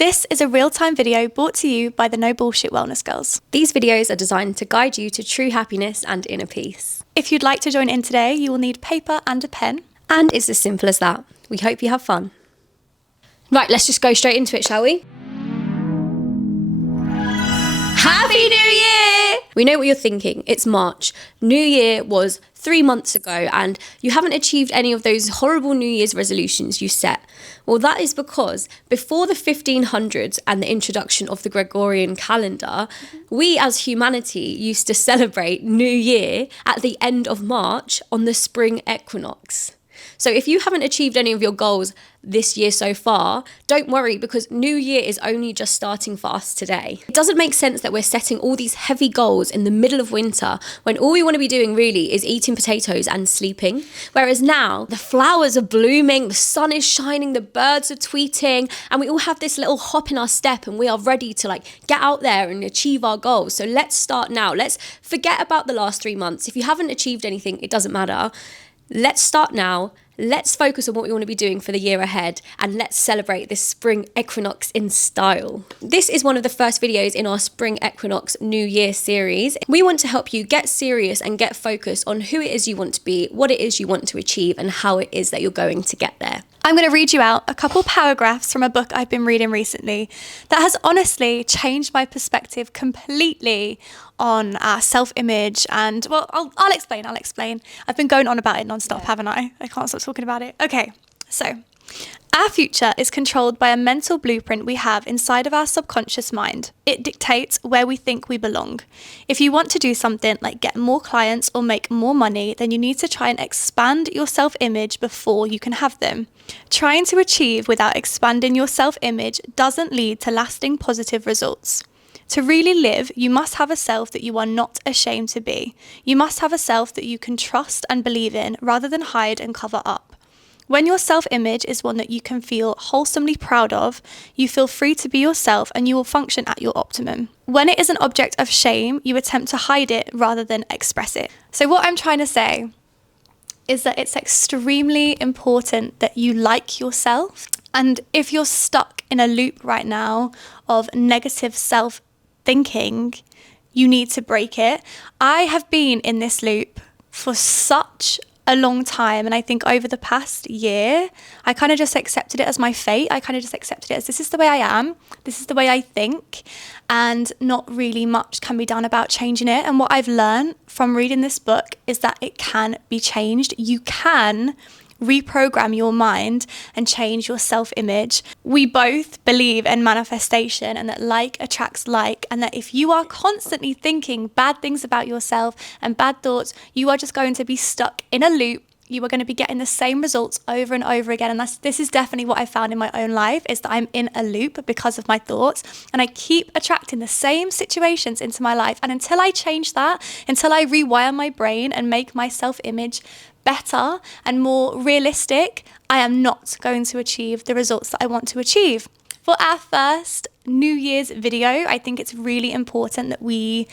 This is a real-time video brought to you by the No Bullshit Wellness Girls. These videos are designed to guide you to true happiness and inner peace. If you'd like to join in today, you will need paper and a pen. And it's as simple as that. We hope you have fun. Right, let's just go straight into it, shall we? Happy New Year! We know what you're thinking. It's March. New Year was 3 months ago and you haven't achieved any of those horrible New Year's resolutions you set. Well, that is because before the 1500s and the introduction of the Gregorian calendar, we as humanity used to celebrate New Year at the end of March on the spring equinox. So if you haven't achieved any of your goals this year so far, don't worry, because New Year is only just starting for us today. It doesn't make sense that we're setting all these heavy goals in the middle of winter when all we want to be doing really is eating potatoes and sleeping. Whereas now the flowers are blooming, the sun is shining, the birds are tweeting, and we all have this little hop in our step and we are ready to get out there and achieve our goals. So let's start now. Let's forget about the last 3 months. If you haven't achieved anything, it doesn't matter. Let's start now. Let's focus on what we want to be doing for the year ahead, and let's celebrate this spring equinox in style. This is one of the first videos in our spring equinox New Year series. We want to help you get serious and get focused on who it is you want to be, what it is you want to achieve, and how it is that you're going to get there. I'm going to read you out a couple paragraphs from a book I've been reading recently that has honestly changed my perspective completely on our self-image. And well, I'll explain. I've been going on about it non-stop, haven't I? I can't stop talking about it. Okay, so our future is controlled by a mental blueprint we have inside of our subconscious mind. It dictates where we think we belong. If you want to do something like get more clients or make more money, then you need to try and expand your self-image before you can have them. Trying to achieve without expanding your self-image doesn't lead to lasting positive results. To really live, you must have a self that you are not ashamed to be. You must have a self that you can trust and believe in rather than hide and cover up. When your self-image is one that you can feel wholesomely proud of, you feel free to be yourself and you will function at your optimum. When it is an object of shame, you attempt to hide it rather than express it. So what I'm trying to say is that it's extremely important that you like yourself. And if you're stuck in a loop right now of negative self-thinking, you need to break it. I have been in this loop for such a long time, and I think over the past year I kind of just accepted it as my fate. I kind of just accepted it as this is the way I am, this is the way I think, and not really much can be done about changing it. And what I've learned from reading this book is that it can be changed. You can reprogram your mind and change your self-image. We both believe in manifestation and that like attracts like, and that if you are constantly thinking bad things about yourself and bad thoughts, you are just going to be stuck in a loop. You are going to be getting the same results over and over again. And this is definitely what I found in my own life, is that I'm in a loop because of my thoughts, and I keep attracting the same situations into my life. And until I change that, until I rewire my brain and make my self-image better and more realistic, I am not going to achieve the results that I want to achieve. For our first New Year's video, I think it's really important that we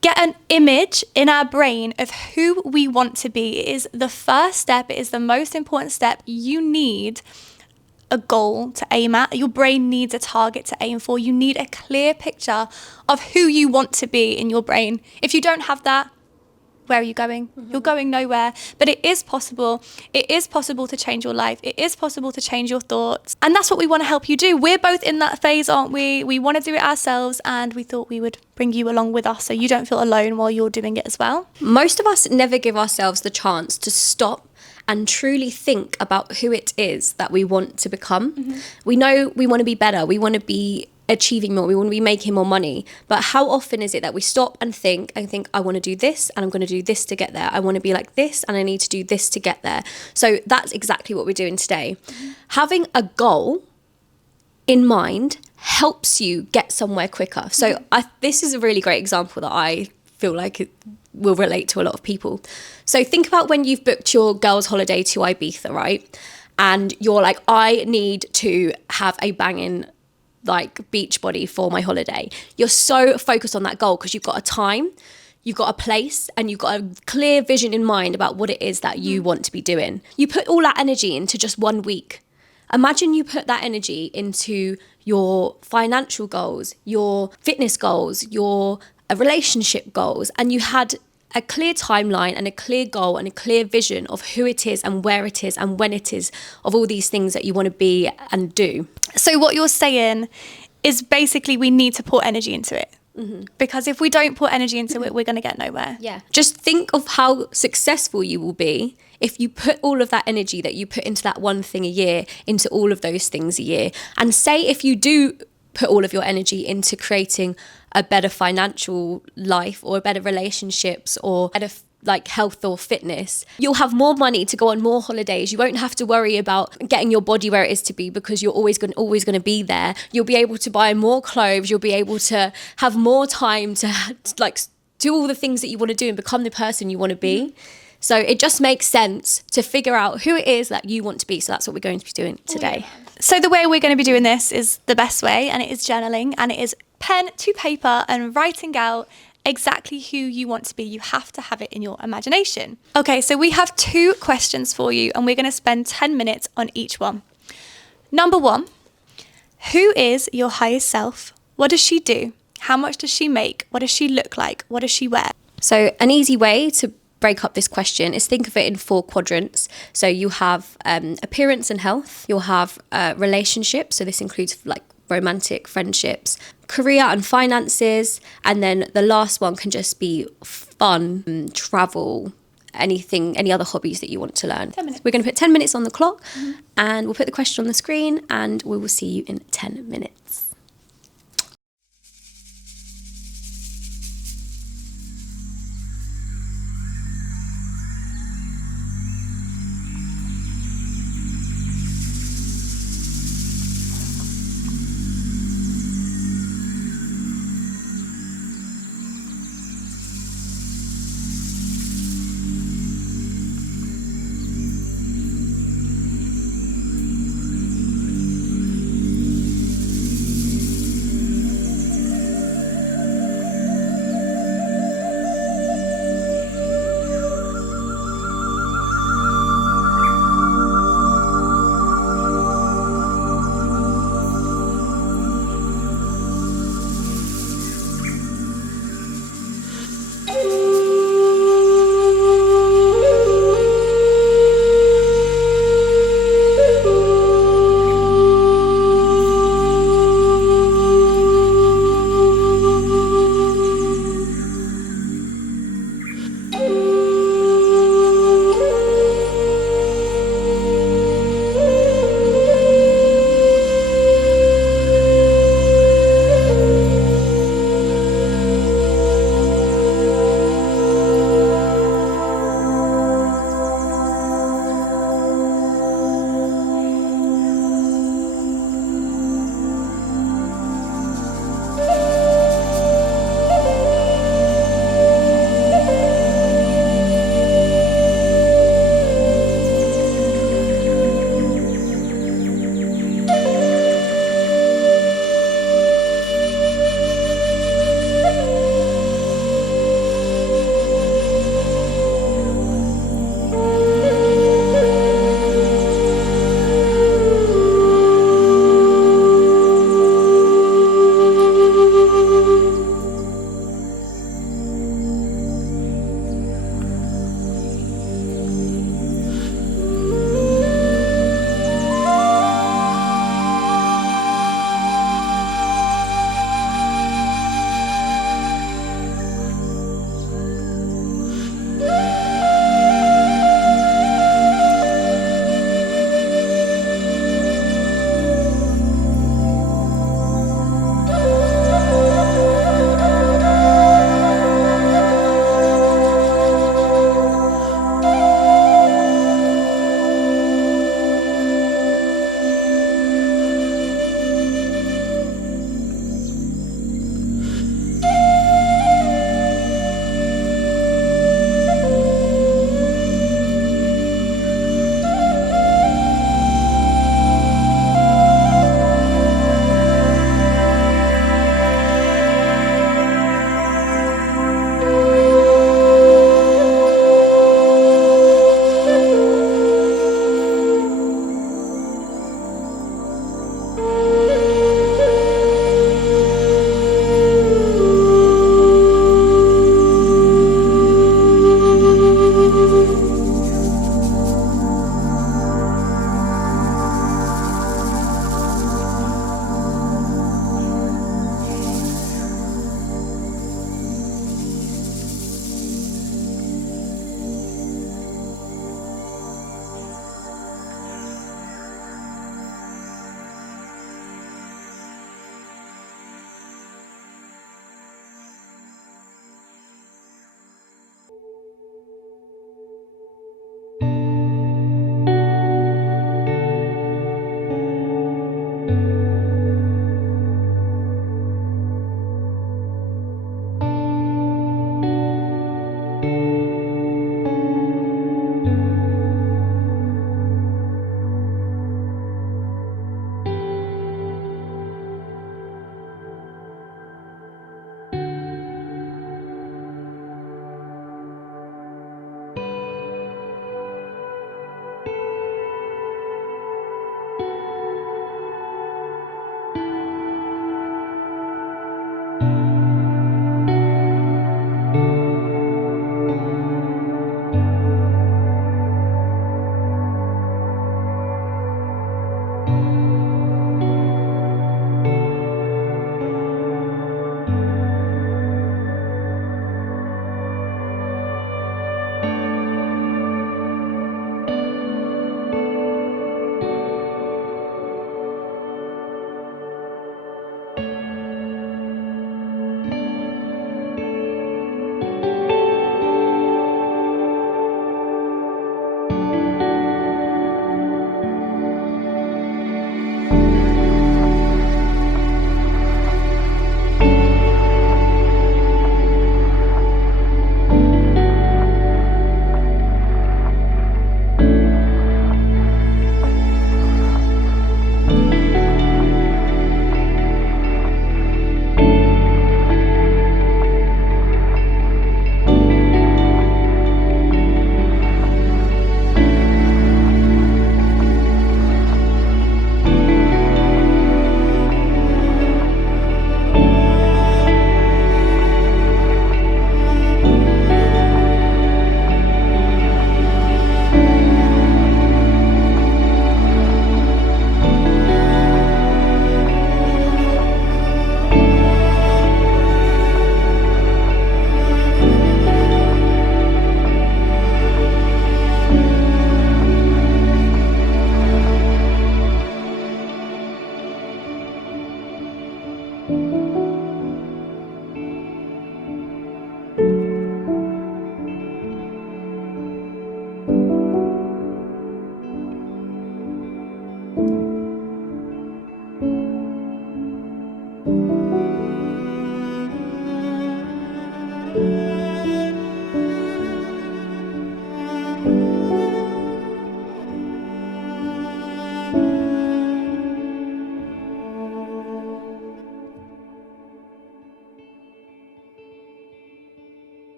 get an image in our brain of who we want to be. It is the first step. It is the most important step. You need a goal to aim at. Your brain needs a target to aim for. You need a clear picture of who you want to be in your brain. If you don't have that, where are you going? You're going nowhere. But it is possible. It is possible to change your life. It is possible to change your thoughts. And that's what we want to help you do. We're both in that phase, aren't we? We want to do it ourselves, and we thought we would bring you along with us so you don't feel alone while you're doing it as well. Most of us never give ourselves the chance to stop and truly think about who it is that we want to become. We know we want to be better. We want to be achieving more, we want to be making more money, but how often is it that we stop and think, I want to do this and I'm going to do this to get there, I want to be like this and I need to do this to get there. So that's exactly what we're doing today. Having a goal in mind helps you get somewhere quicker. So this is a really great example that I feel like it will relate to a lot of people. So think about when you've booked your girls' holiday to Ibiza, right? And you're like, I need to have a banging beach body for my holiday. You're so focused on that goal because you've got a time, you've got a place, and you've got a clear vision in mind about what it is that you want to be doing. You put all that energy into just 1 week. Imagine you put that energy into your financial goals, your fitness goals, your relationship goals, and you had a clear timeline and a clear goal and a clear vision of who it is and where it is and when it is, of all these things that you want to be and do. So what you're saying is basically we need to put energy into it. Because if we don't put energy into it, we're going to get nowhere. Yeah. Just think of how successful you will be if you put all of that energy that you put into that one thing a year, into all of those things a year. And say if you do put all of your energy into creating a better financial life or better relationships or better like health or fitness, you'll have more money to go on more holidays. You won't have to worry about getting your body where it is to be because you're always going to be there. You'll be able to buy more clothes. You'll be able to have more time to like do all the things that you want to do and become the person you want to be. So it just makes sense to figure out who it is that you want to be. So that's what we're going to be doing today. So the way we're going to be doing this is the best way, and it is journaling, and it is pen to paper and writing out exactly who you want to be. You have to have it in your imagination. Okay, so we have 2 questions for you, and we're going to spend 10 minutes on each one. Number 1, who is your highest self? What does she do? How much does she make? What does she look like? What does she wear? So an easy way to break up this question is think of it in 4 quadrants. So you have appearance and health. You'll have relationships. So this includes like romantic friendships, career and finances, and then the last one can just be fun, travel, any other hobbies that you want to learn. 10 minutes. We're going to put 10 minutes on the clock, and we'll put the question on the screen, and we will see you in 10 minutes.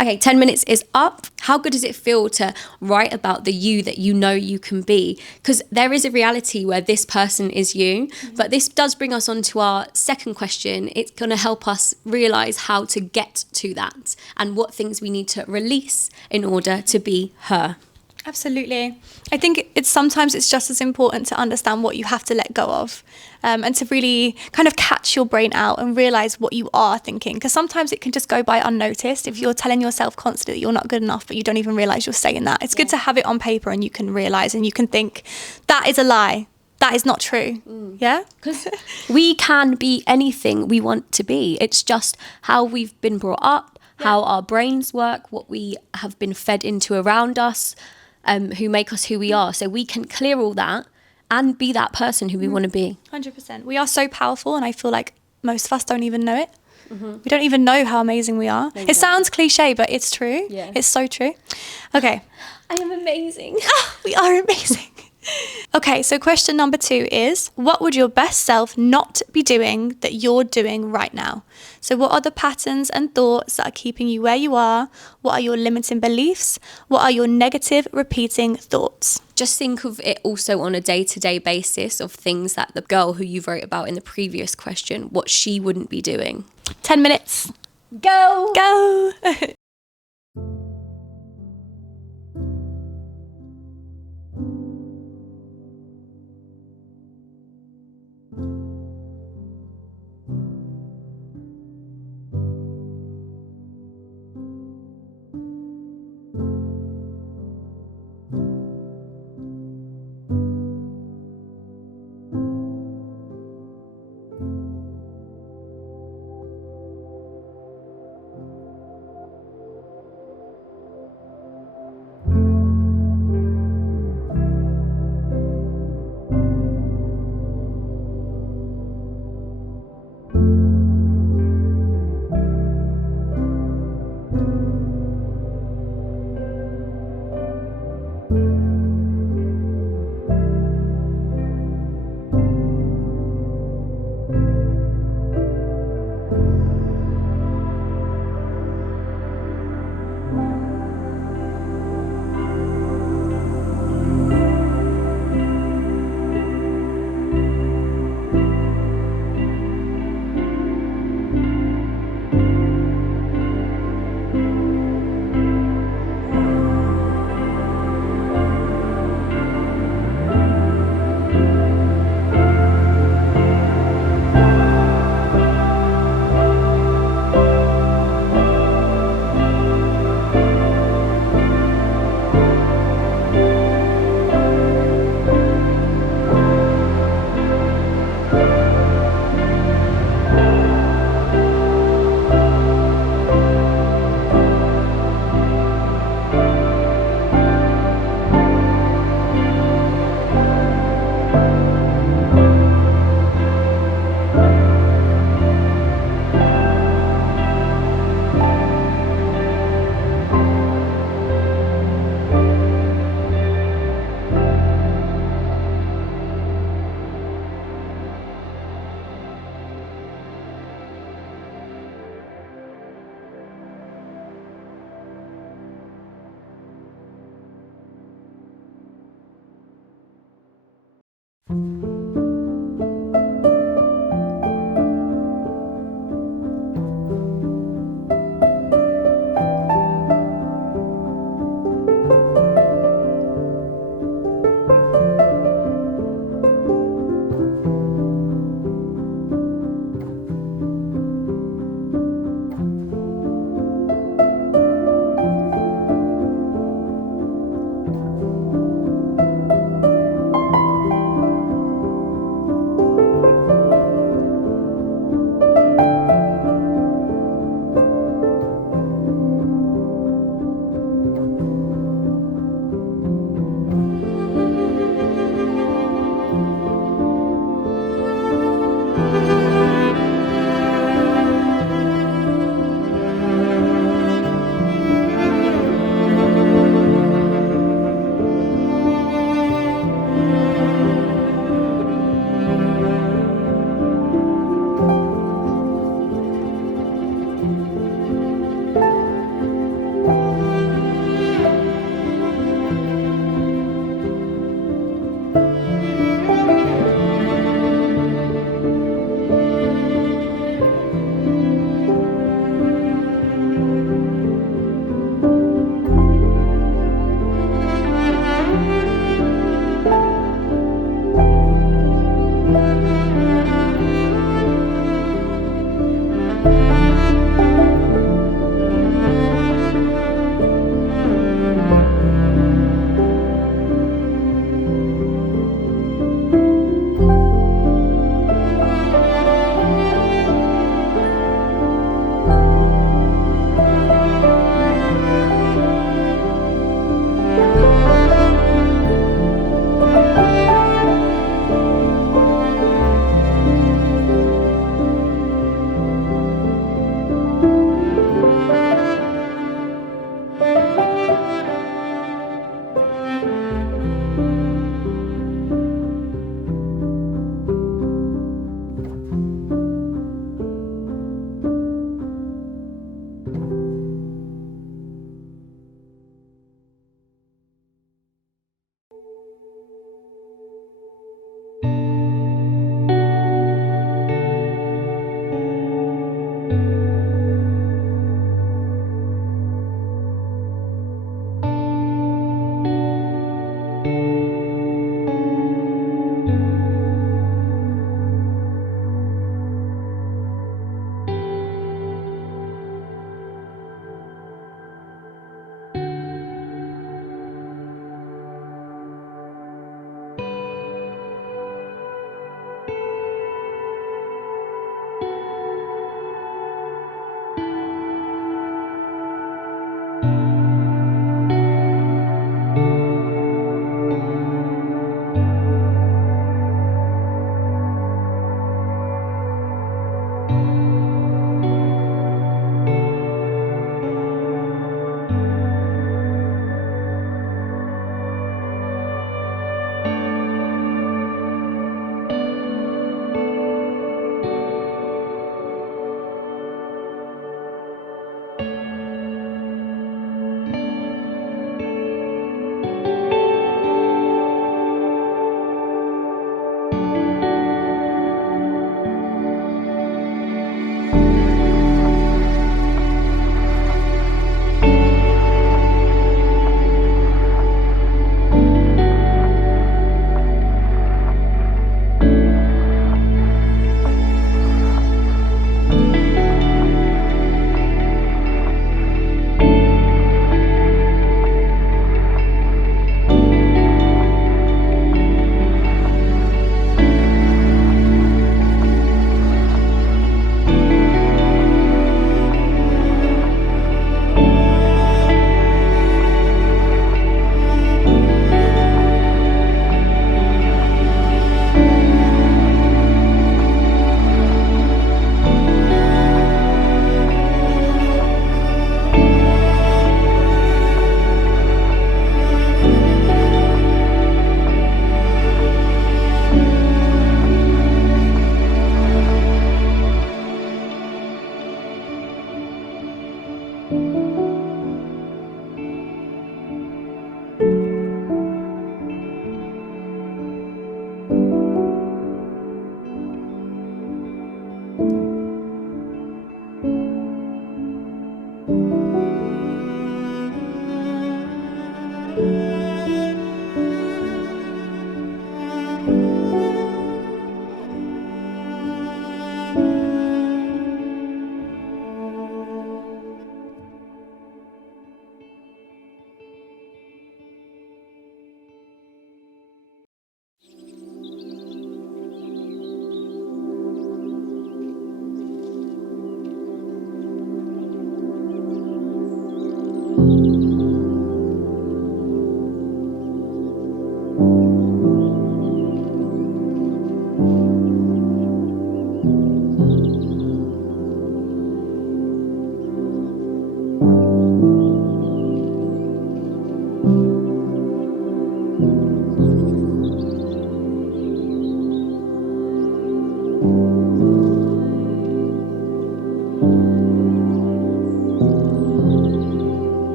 Okay, 10 minutes is up. How good does it feel to write about the you that you know you can be? Because there is a reality where this person is you. Mm-hmm. But this does bring us on to our second question. It's going to help us realise how to get to that and what things we need to release in order to be her. Absolutely. I think sometimes it's just as important to understand what you have to let go of, and to really kind of catch your brain out and realize what you are thinking. Because sometimes it can just go by unnoticed. If you're telling yourself constantly you're not good enough, but you don't even realize you're saying that. It's good to have it on paper and you can realize and you can think, that is a lie. That is not true. Yeah? Because we can be anything we want to be. It's just how we've been brought up, how our brains work, what we have been fed into around us, who make us who we are. So we can clear all that and be that person who we want to be. 100%. We are so powerful, and I feel like most of us don't even know it. Mm-hmm. We don't even know how amazing we are. Exactly. It sounds cliche, but it's true. Yeah. It's so true. Okay. I am amazing. We are amazing. Okay, so question number 2 is, what would your best self not be doing that you're doing right now? So what are the patterns and thoughts that are keeping you where you are? What are your limiting beliefs? What are your negative repeating thoughts? Just think of it also on a day-to-day basis of things that the girl who you wrote about in the previous question, what she wouldn't be doing. 10 minutes. Go! Go!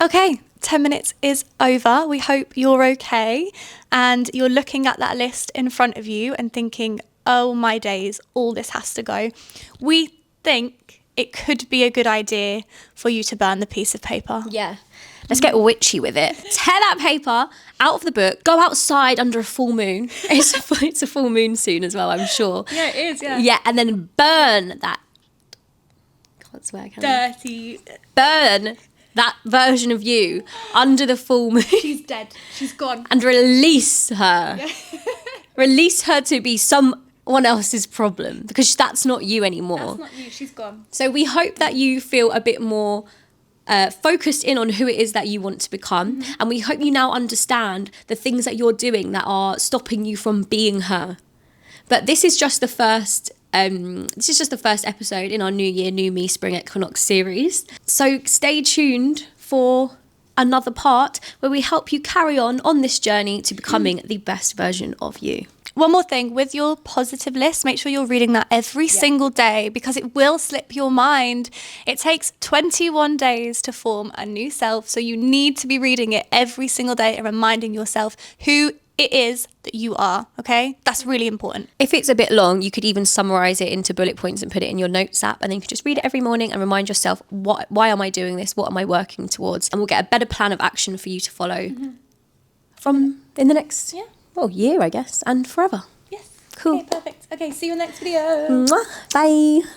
Okay, 10 minutes is over. We hope you're okay and you're looking at that list in front of you and thinking, oh my days, all this has to go. We think it could be a good idea for you to burn the piece of paper. Yeah. Let's get witchy with it. Tear that paper out of the book. Go outside under a full moon. It's a full moon soon as well, I'm sure. Yeah, it is, yeah. Yeah, and then burn that. Can't swear, can I? Dirty. Burn that version of you under the full moon. She's dead. She's gone. And release her. Yeah. Release her to be someone else's problem because that's not you anymore. That's not you. She's gone. So we hope that you feel a bit more focused in on who it is that you want to become. Mm-hmm. And we hope you now understand the things that you're doing that are stopping you from being her. But this is just the first episode in our New Year, New Me Spring Equinox series. So stay tuned for another part where we help you carry on this journey to becoming the best version of you. One more thing, with your positive list, make sure you're reading that every single day because it will slip your mind. It takes 21 days to form a new self, so you need to be reading it every single day and reminding yourself who it is that you are, okay? That's really important. If it's a bit long, you could even summarize it into bullet points and put it in your notes app, and then you can just read it every morning and remind yourself, why am I doing this? What am I working towards? And we'll get a better plan of action for you to follow from in the next year, I guess, and forever. Yes. Cool. Okay, perfect. Okay, see you in the next video. Mwah. Bye.